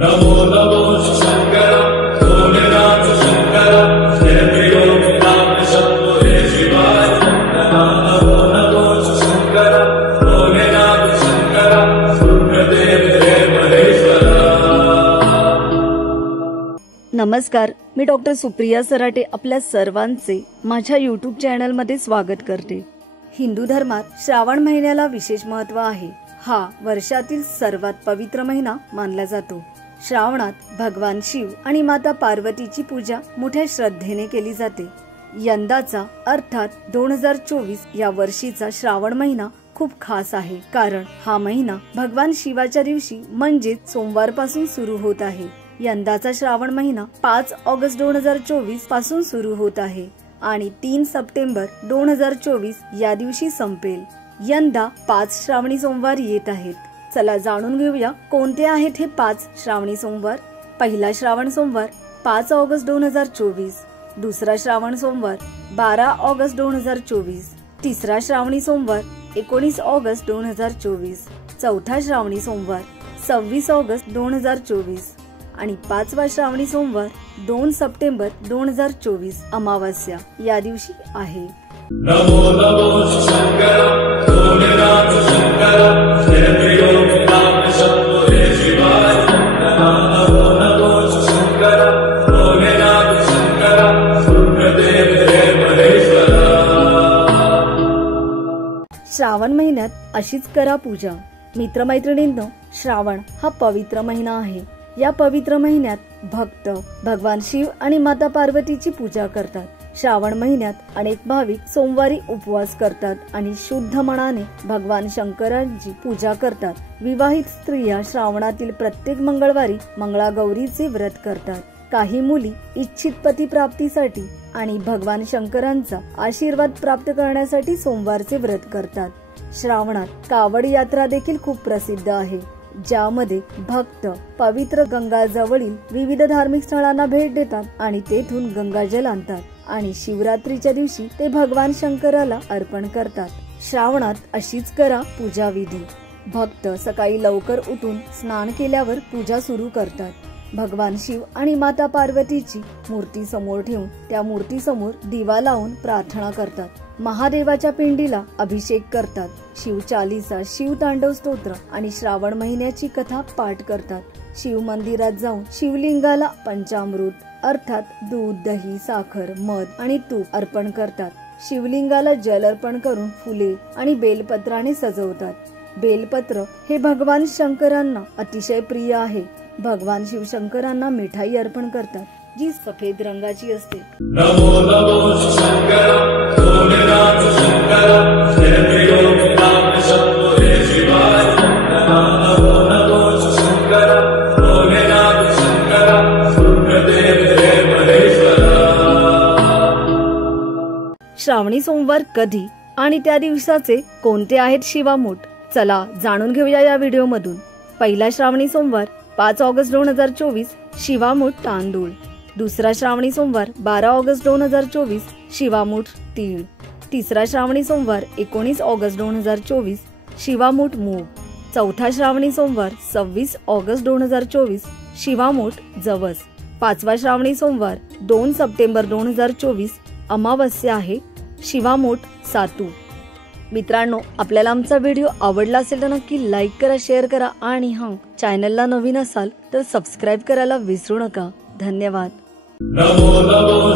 नमो नमो शंकर सोमनाथ शंकर जय नाम शंभो हे शिवाय नमो नमो शंकर सोमनाथ शंकर सुप्रदेव हे महेश्वर। नमस्कार, मी डॉक्टर सुप्रिया सराटे आपल्या सर्वांचे माझ्या यूट्यूब चॅनल मध्ये स्वागत करते। हिंदू धर्मात श्रावण महिन्याला विशेष महत्त्व आहे। हा वर्षातील सर्वात पवित्र महिना मानला जातो। श्रावणात भगवान शिव आणि माता पार्वतीची पूजा मोठ्या श्रद्धेने केली जाते। यंदाचा अर्थात 2024 या वर्षीचा श्रावण महिना खूप खास आहे, कारण हा महिना भगवान शिवाच्या दिवशी म्हणजे सोमवार पासून सुरू होत आहे। यंदाचा श्रावण महिना 5 ऑगस्ट 2024 पासून सुरू होत आहे आणि 3 सप्टेंबर 2024 या दिवशी संपेल। यंदा 5 श्रावणी सोमवार येत आहेत। चला जाणून घेऊया कोणते आहेत हे 5 श्रावणी सोमवार। पहिला श्रावण सोमवार 5 ऑगस्ट 2024, दुसरा श्रावण सोमवार 12 ऑगस्ट 2024, तिसरा श्रावणी सोमवार 19 ऑगस्ट 2024, चौथा श्रावणी सोमवार 26 ऑगस्ट 2024 आणि 5वा श्रावणी सोमवार 2 सप्टेंबर 2024 अमावास्या या दिवशी आहे। नमो नमो शंकर सोमनाथ शंकर जय नाम शंभो हे शिवाय नमो नमो शंकर सोमनाथ शंकर सुप्रदेव हे महेश्वर। श्रावण महिन्यात अशीच करा पूजा। मित्रमैत्रिणींनो, श्रावण हा पवित्र महिना आहे। या पवित्र महिन्यात भक्त भगवान शिव आणि माता पार्वतीची पूजा करतात। श्रावण महिन्यात अनेक भाविक सोमवारी उपवास करतात आणि शुद्ध मनाने भगवान शंकरांची पूजा करतात। विवाहित स्त्रिया श्रावणातील प्रत्येक मंगळवारी मंगळागौरीचे व्रत करतात। काही मुली इच्छित पती प्राप्तीसाठी आणि भगवान शंकरांचा आशीर्वाद प्राप्त करण्यासाठी सोमवारचे व्रत करतात। श्रावणात कावड यात्रा देखील खूप प्रसिद्ध आहे, ज्यामध्ये भक्त पवित्र गंगा जवळील विविध धार्मिक स्थळांना भेट देतात आणि तेथून गंगाजल आणतात आणि शिवरात्रीच्या दिवशी ते भगवान शंकराला अर्पण करतात। श्रावणात अशीच करा पूजा विधी। भक्त सकाळी लवकर उठून स्नान केल्यावर पूजा सुरू करतात। भगवान शिव आणि माता पार्वतीची मूर्ती समोर ठेवून त्या मूर्ती समोर दिवा लावून प्रार्थना करतात। महादेवाच्या पिंडीला अभिषेक करतात। शिव चालीसा, शिव तांडव स्तोत्र आणि श्रावण महिन्याची कथा पाठ करतात। शिव मंदिरात जाऊन शिवलिंगाला पंचामृत अर्थात दूध, दही, साखर, मध आणि तूप अर्पण करतात। शिवलिंगाला जल अर्पण करून फुले आणि बेलपत्राने सजवतात। बेलपत्र हे भगवान शंकरांना अतिशय प्रिय आहे। भगवान शिवशंकरांना मिठाई अर्पण करतात, जी सफेद रंगाची असते। नमो नमो शंकर सोमनाथ शंकर जय नाम शंभो हे शिवाय नमो नमो शंकर सोमनाथ शंकर सुप्रदेव हे महेश्वर। श्रावणी सोमवार कधी आणि त्या दिवसाचे कोणते आहेत शिवामूठ, चला जाणून घेऊया या व्हिडिओ मधून। पहिला श्रावणी सोमवार 5 ऑगस्ट 2024 शिवामूठ तांदूळ, दुसरा श्रावणी सोमवार 12 ऑगस्ट 2024 शिवामूठ तीळ, तिसरा श्रावणी सोमवार 19 ऑगस्ट 2024 शिवामूठ मूग, चौथा श्रावणी सोमवार 26 ऑगस्ट 2024 शिवामूठ जवस, 5वा श्रावणी सोमवार 2 सप्टेंबर 2024 अमावस्या आहे शिवामूठ सातू। मित्रांनो, आपल्याला आमचा व्हिडिओ आवडला असेल तर नक्की लाईक करा, शेअर करा आणि चॅनलला नवीन असाल तर सबस्क्राईब करायला विसरू नका। धन्यवाद। नमो नमो